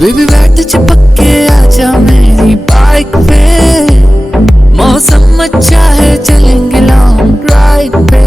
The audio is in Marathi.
बेबी बैठ चिपक के आजा मेरी बाइक पे, मौसम अच्छा है चलेंगे लॉन्ग ड्राइव पे।